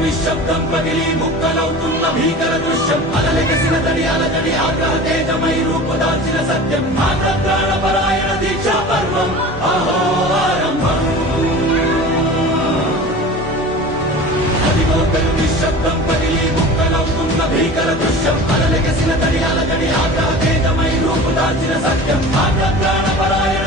నిశ్శబ్దం పగిలి ముక్కలవుతున్న భీకర దృశ్యం అలలెగసిన తడి అలజడి ఆగ్రహ తేజమై రూపుదాల్చిన సత్యం ఆగ్రహ పరాయణ దీక్షా పర్వం అహో ఆరంభం అదిగోతలు నిశ్శబ్దం పగిలి ముక్కలవుతున్న భీకర దృశ్యం అలలెగసిన తడి అలజడి ఆగ్రహ తేజమై రూపుదాల్చిన సత్యం ఆగ్రహ పరాయణ